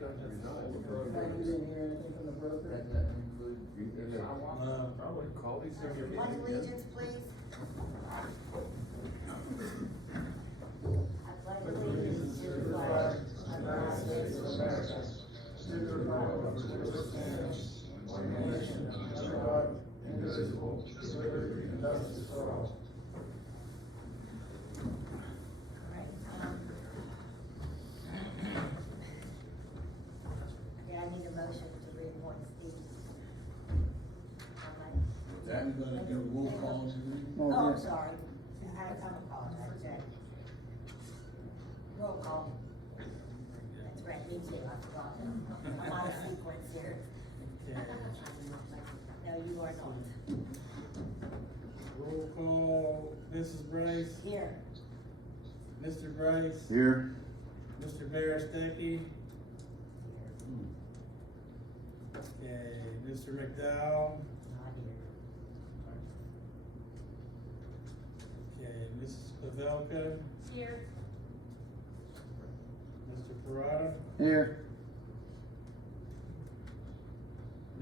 You didn't hear anything from the broker? That doesn't include. Probably call these. Pledge allegiance, please. I pledge allegiance to the flag of the United States of America, to the republic for which it stands, one nation, under God, indivisible, with liberty and justice for all. Yeah, I need a motion to reappoint Steve. That we're gonna do a roll call to me? Oh, I'm sorry. I'm apologizing, Jack. Roll call. That's right, me too, I forgot. I'm out of sequence here. No, you are not. Roll call, Mrs. Brice, Here. Mr. Brice, Here. Mr. Berestecky. Okay, Mr. McDowell, Not here. okay, Mrs. Pavelko, Here. Mr. Perrotta, Here.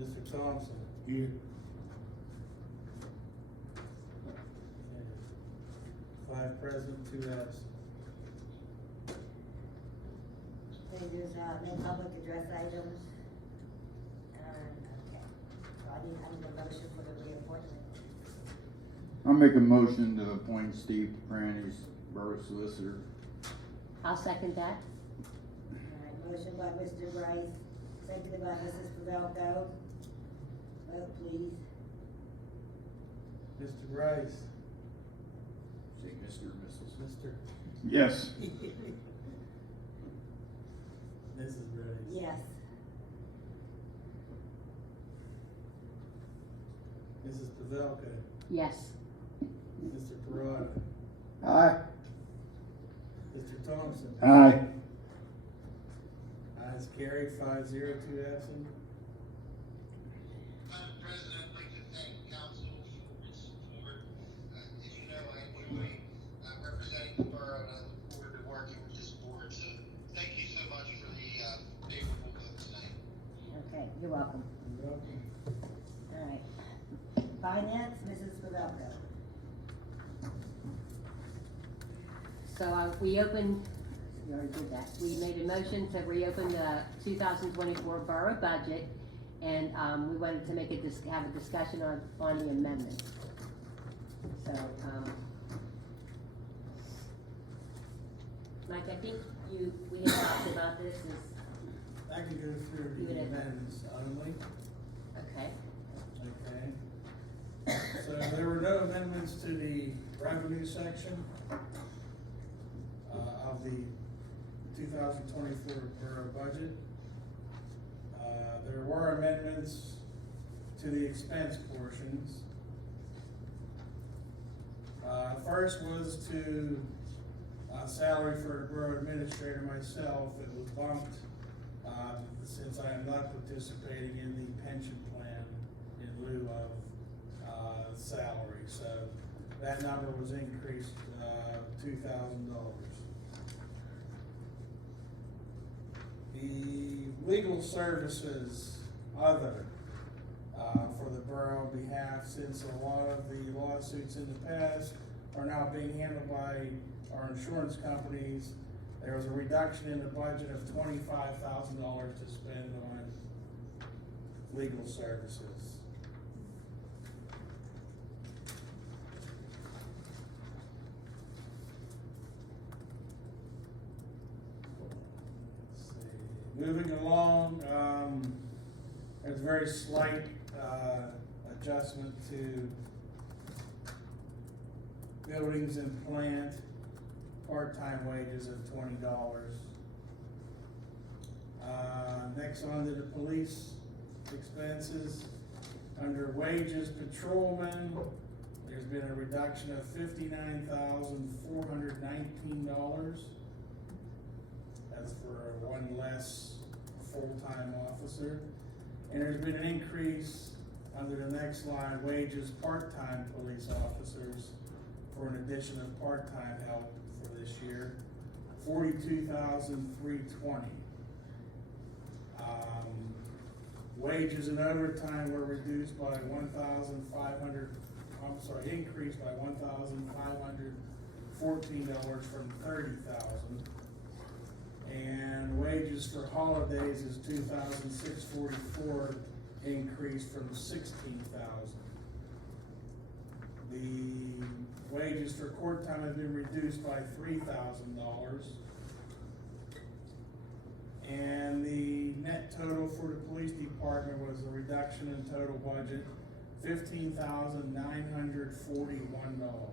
Mr. Thompson. Here. Okay. 5 present, 2 absent. Okay, there's, no public address items. Okay. So I need a motion for the reappointment. I'll make a motion to appoint Steve Toprani as Borough Solicitor. I'll second that. Alright, motion by Mr. Brice, seconded by Mrs. Pavelko. Vote please. Mr. Brice, Say Mr. or Mrs. Mr. Yes. Mrs. Brice. Yes. Mrs. Pavelko, Yes. Mr. Perrotta, Aye. Mr. Thompson. Aye. Ayes carried, 5-0, 2 absent. Madam President, I'd like to thank council for its support. As you know, I enjoy representing the borough, and I look forward to working with this board. So thank you so much for the favorable vote tonight. Okay, you're welcome. You're welcome. Alright. Finance, Mrs. Pavelko. So we opened, we already did that. We made a motion to reopen the 2024 borough budget, and we wanted to make have a discussion on the amendment. So, Mike, I think we had talked about this. I can go through You the would- amendments only. Okay. Okay. So there were no amendments to the revenue section of the 2024 borough budget. There were amendments to the expense portions. First was to salary for the borough administrator myself. It was bumped since I am not participating in the pension plan in lieu of salary. So that number was increased $2,000. The legal services other for the borough behalf, since a lot of the lawsuits in the past are now being handled by our insurance companies, there was a reduction in the budget of $25,000 to spend on legal services. Let's see. Moving along, there's a very slight adjustment to buildings and plant, part-time wages of $20. Next on to the police expenses. Under wages, patrolman, there's been a reduction of $59,419. That's for one less full-time officer. And there's been an increase under the next line, wages, part-time police officers, for an addition of part-time help for this year, $42,320. Wages and overtime were reduced by increased by $1,514 from $30,000. And wages for holidays is $2,644, increased from $16,000. The wages for court time have been reduced by $3,000. And the net total for the police department was a reduction in total budget, $15,941.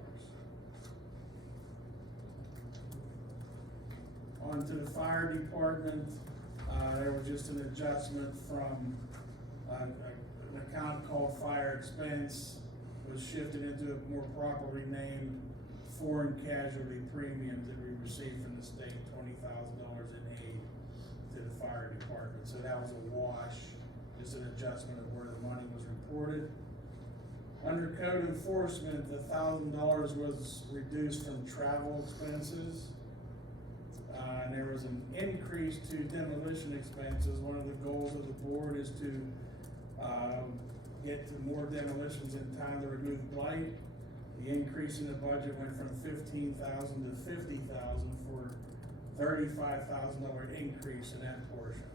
On to the fire department, there was just an adjustment from an account called fire expense was shifted into a more properly named foreign casualty premiums that we received from the state, $20,000 in aid to the fire department. So that was a wash, just an adjustment of where the money was reported. Under code enforcement, the $1,000 was reduced from travel expenses. And there was an increase to demolition expenses. One of the goals of the board is to get to more demolitions in time to remove blight. The increase in the budget went from $15,000 to $50,000 for $35,000 increase in that portion.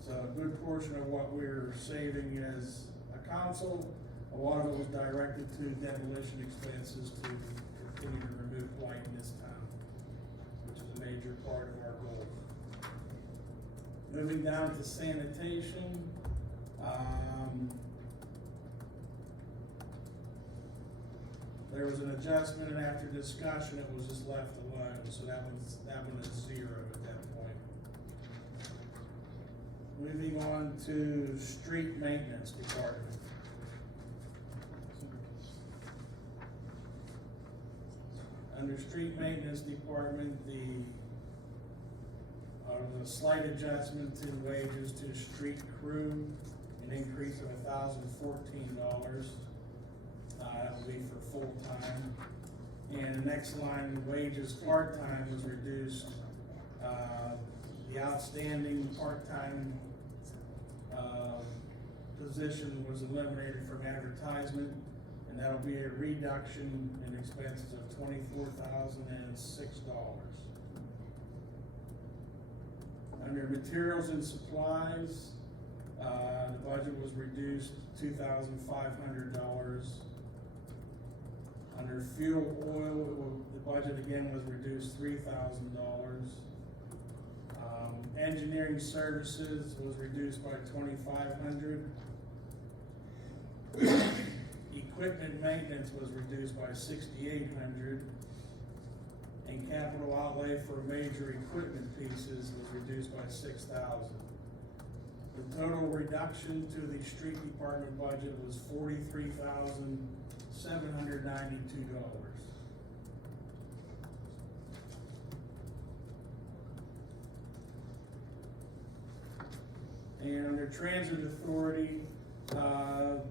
So a good portion of what we're saving as a council, a lot of it was directed to demolition expenses to continue to remove blight in this town, which is a major part of our goal. Moving down to sanitation, there was an adjustment, and after discussion, it was just left alone, so that one is zero at that point. Moving on to street maintenance department. Under street maintenance department, there was a slight adjustment in wages to street crew, an increase of $1,014. That will be for full-time. And the next line, wages part-time was reduced. The outstanding part-time position was eliminated from advertisement, and that'll be a reduction in expenses of $24,006. Under materials and supplies, the budget was reduced $2,500. Under fuel oil, the budget again was reduced $3,000. Engineering services was reduced by $2,500. Equipment maintenance was reduced by $6,800. And capital outlay for major equipment pieces was reduced by $6,000. The total reduction to the street department budget was $43,792. And under transit authority, the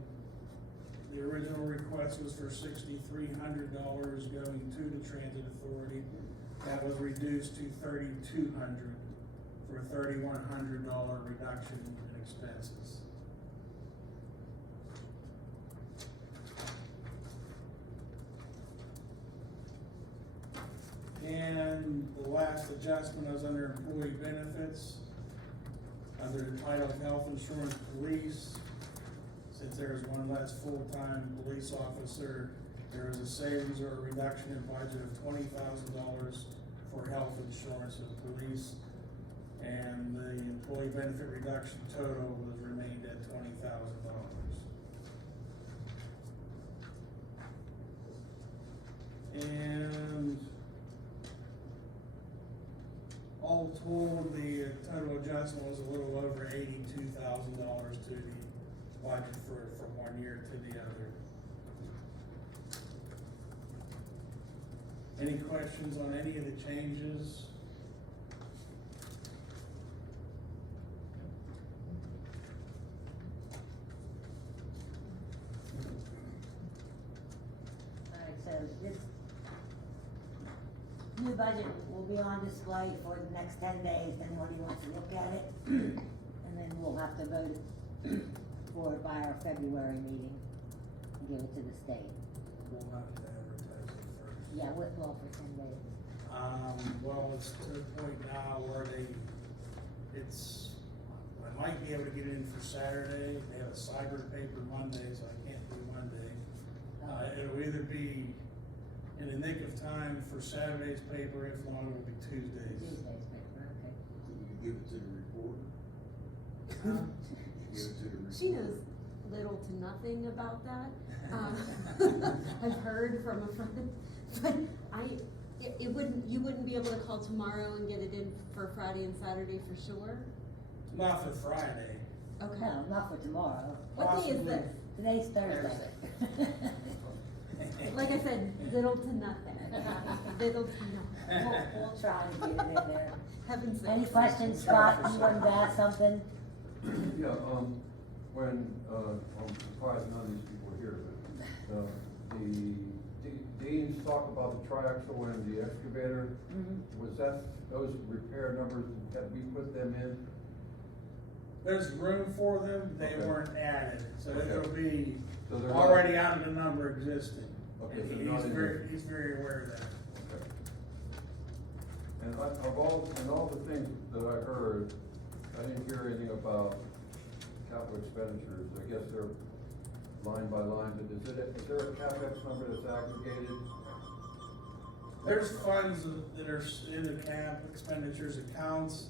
original request was for $6,300 going to the transit authority. That was reduced to $3,200 for a $3,100 reduction in expenses. And the last adjustment was under employee benefits. Under the title of health insurance police, since there is one less full-time police officer, there is a savings or a reduction in budget of $20,000 for health insurance of police. And the employee benefit reduction total was remained at $20,000. And all told, the total adjustment was a little over $82,000 to the budget from one year to the other. Any questions on any of the changes? Alright, so this new budget will be on display for the next 10 days, if anybody wants to look at it. And then we'll have to vote for it by our February meeting and give it to the state. We'll have to advertise it first. Yeah, well, for 10 days. Well, it's to the point now where I might be able to get it in for Saturday. They have a cyber paper Monday, so I can't do Monday. It'll either be in the nick of time for Saturday's paper, if not, it'll be Tuesday's. Tuesday's paper, okay. You give it to the reporter? Give it to the reporter? She knows little to nothing about that. I've heard from a friend, but you wouldn't be able to call tomorrow and get it in for Friday and Saturday for sure? Not for Friday. Okay. No, not for tomorrow. What day is this? Today's Thursday. Like I said, little to nothing. Little to nothing. We'll try to get it in there. Heaven's sake. Any questions, Scott? You wanted to ask something? Yeah, I'm surprised none of these people are here, but, the Dean's talk about the triaxle and the excavator, was that, those repair numbers, had we put them in? There's room for them, they Okay. weren't added, so Okay. it'll be So they're already out of the number existing. Okay, And so not in there. he's very aware of that. Okay. And of all the things that I heard, I didn't hear anything about capital expenditures. I guess they're line by line, but is there a CapEx number that's aggregated? There's funds that are in the cap expenditures accounts.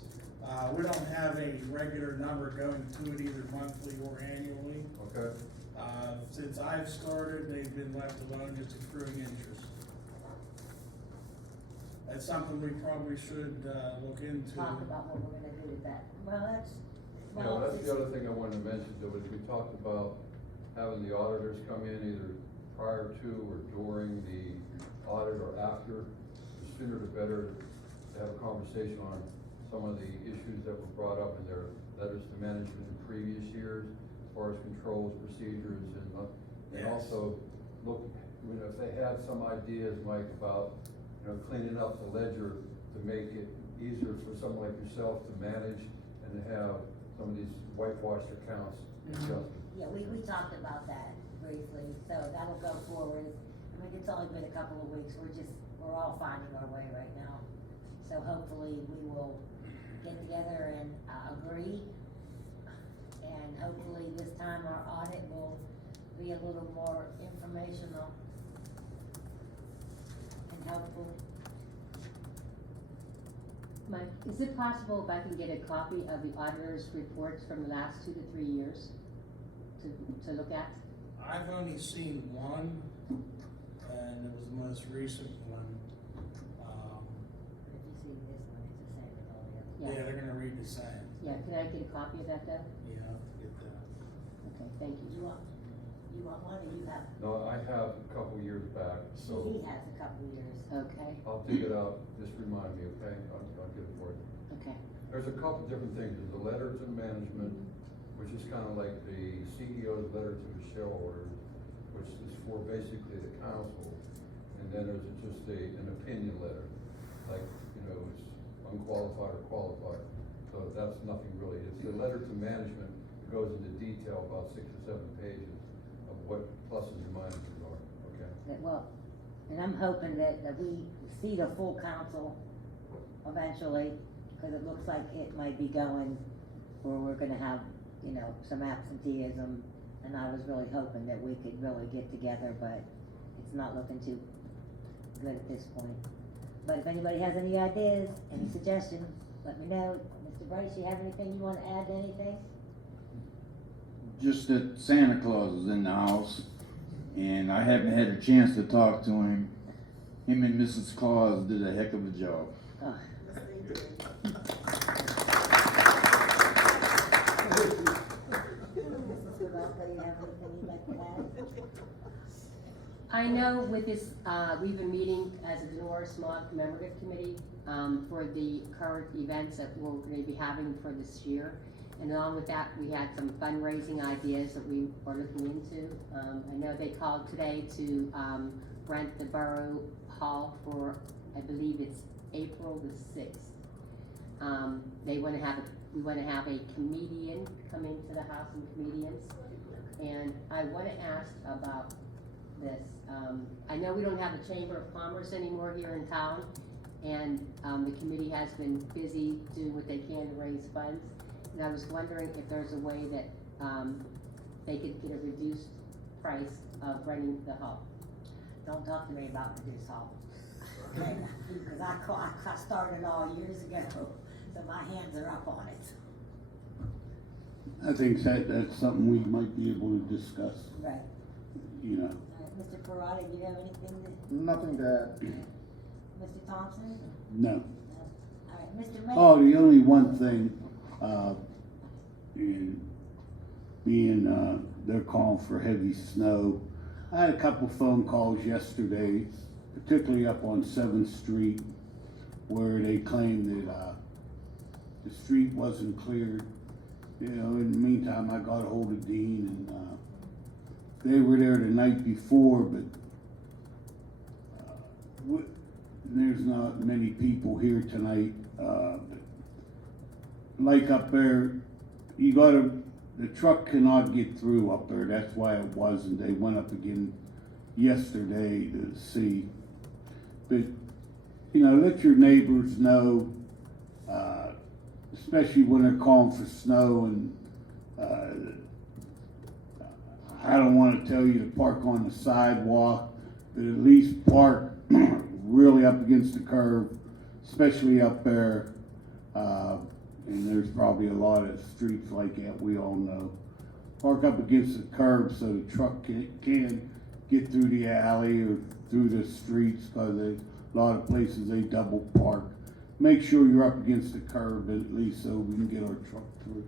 We don't have a regular number going to it either monthly or annually. Okay, Since I've started, they've been left alone just accruing interest. That's something we probably should, look into. Talk about what we're gonna do with that. Well, that's, that's the other thing I wanted to mention, though, was we talked about having the auditors come in either prior to or during the audit or after. The sooner the better to have a conversation on some of the issues that were brought up in their letters to management in previous years, as far as controls, procedures, and Yes. also look, if they had some ideas, Mike, about, cleaning up the ledger to make it easier for someone like yourself to manage and to have some of these whitewashed accounts adjusted. yeah, we talked about that briefly, so that'll go forward. I mean, it's only been a couple of weeks, we're all finding our way right now. So hopefully we will get together and, agree. And hopefully this time our audit will be a little more informational and helpful. Mike, is it possible if I can get a copy of the auditor's reports from the last 2 to 3 years to look at? I've only seen one, and it was the most recent one. If you see this one, it's the same with all the others. Yeah, they're gonna read the same. Yeah, can I get a copy of that though? Yeah, I'll get that. Okay, thank you. You want one or you have? No, I have a couple years back, so He has a couple years. Okay, I'll dig it out, just remind me, okay? I'll get it for you. okay. There's a couple different things. There's a letter to management, which is kind of like the CEO's letter to the shareholders, which is for basically the council. And then there's just an opinion letter, like, it's unqualified or qualified. So that's nothing really. It's the letter to management that goes into detail, about 6 or 7 pages of what pluses and minuses are, okay? Well, and I'm hoping that we see the full council eventually, because it looks like it might be going where we're gonna have, some absenteeism. And I was really hoping that we could really get together, but it's not looking too good at this point. But if anybody has any ideas, any suggestions, let me know. Mr. Brice, you have anything you wanna add to anything? Just that Santa Claus is in the house, and I haven't had a chance to talk to him. Him and Mrs. Claus did a heck of a job. Oh, Yes, they did. Mrs. Pavelko, you have anything you'd like to add? I know with this, we've been meeting as a Donora Smog Commemorative Committee, for the current events that we're gonna be having for this year. And along with that, we had some fundraising ideas that we are looking into. I know they called today to, rent the Borough Hall for, I believe it's April the 6th. we wanna have a comedian come into the House of Comedians. And I wanna ask about this. I know we don't have a Chamber of Commerce anymore here in town, and, the committee has been busy doing what they can to raise funds. And I was wondering if there's a way that, they could get a reduced price of renting the hall. Don't talk to me about reduced hall. Okay, because I started all years ago, so my hands are up on it. I think that's something we might be able to discuss, Right. you know. Mr. Perrotta, do you have anything to, Nothing to add. Mr. Thompson? No. All right, Mr. Mayor? Oh, the only one thing, in being, they're calling for heavy snow. I had a couple phone calls yesterday, particularly up on 7th Street, where they claimed that, the street wasn't cleared. You know, in the meantime, I got a hold of Dean and, they were there the night before, but, there's not many people here tonight, but like up there, the truck cannot get through up there, that's why it wasn't. They went up again yesterday to see. But, you know, let your neighbors know, especially when they're calling for snow, and, I don't wanna tell you to park on the sidewalk, but at least park really up against the curb, especially up there. And there's probably a lot of streets like that, we all know. Park up against the curb so the truck can get through the alley or through the streets, cause a lot of places they double park. Make sure you're up against the curb at least so we can get our truck through.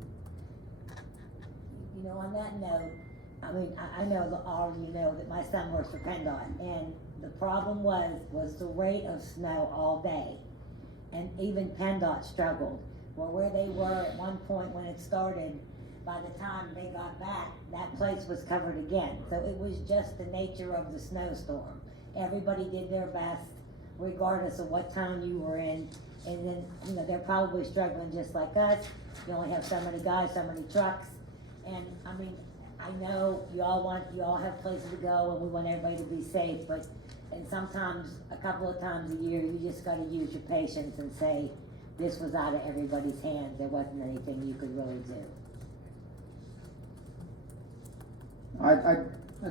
You know, on that note, I mean, I know that all of you know that my son works for PennDOT, and the problem was the rate of snow all day. And even PennDOT struggled. Well, where they were at one point when it started, by the time they got back, that place was covered again. So it was just the nature of the snowstorm. Everybody did their best, regardless of what town you were in. And then, you know, they're probably struggling just like us. You only have so many guys, so many trucks. And I mean, I know you all have places to go and we want everybody to be safe, but, and sometimes, a couple of times a year, you just gotta use your patience and say, this was out of everybody's hands, there wasn't anything you could really do. I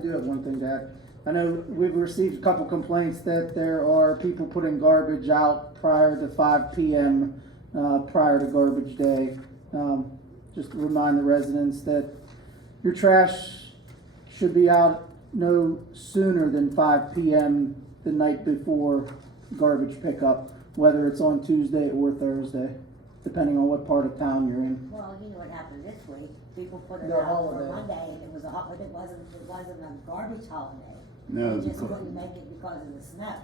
do have one thing to add. I know we've received a couple complaints that there are people putting garbage out prior to 5 p.m., prior to garbage day. Just to remind the residents that your trash should be out no sooner than 5 p.m. the night before garbage pickup, whether it's on Tuesday or Thursday, depending on what part of town you're in. Well, you know what happened this week, people put it Their out for holiday. Monday, and it was it wasn't a garbage holiday. No, They just because- couldn't make it because of the snow.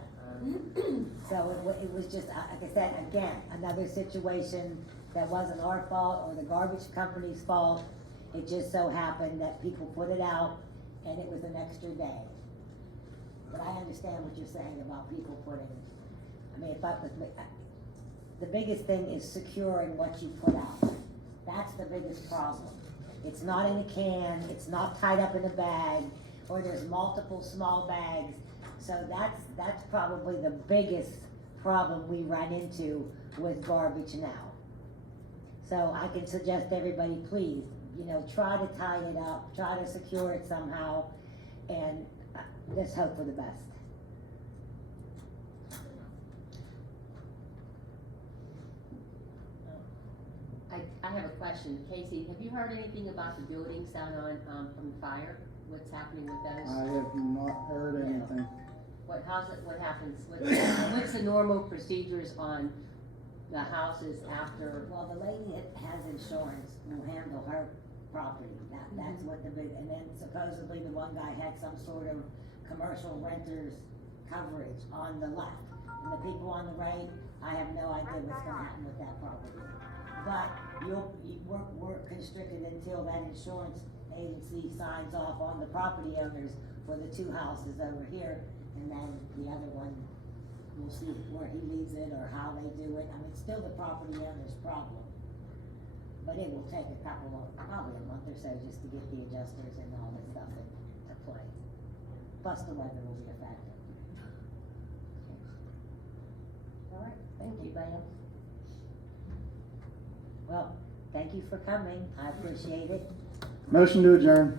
So it was just, like I said, again, another situation that wasn't our fault or the garbage company's fault. It just so happened that people put it out and it was an extra day. But I understand what you're saying about people putting, I mean, if I was, the biggest thing is securing what you put out. That's the biggest problem. It's not in a can, it's not tied up in a bag, or there's multiple small bags. So that's probably the biggest problem we run into with garbage now. So I can suggest to everybody, please, you know, try to tie it up, try to secure it somehow, and just hope for the best. I have a question. Casey, have you heard anything about the buildings down on, from the fire? What's happening with those? I have not heard anything. What happens, what's the normal procedures on the houses after? Well, the lady that has insurance will handle her property. That's what the big, and then supposedly the one guy had some sort of commercial renters coverage on the left. And the people on the right, I have no idea what's gonna happen with that property. But we're constricted until that insurance agency signs off on the property owners for the two houses over here, and then the other one we'll see where he leaves it or how they do it. I mean, it's still the property owner's problem. But it will take probably a month or so just to get the adjusters and all that stuff to play. Plus the weather will be a factor. All right, thank you, Val. Well, thank you for coming, I appreciate it. Motion to adjourn.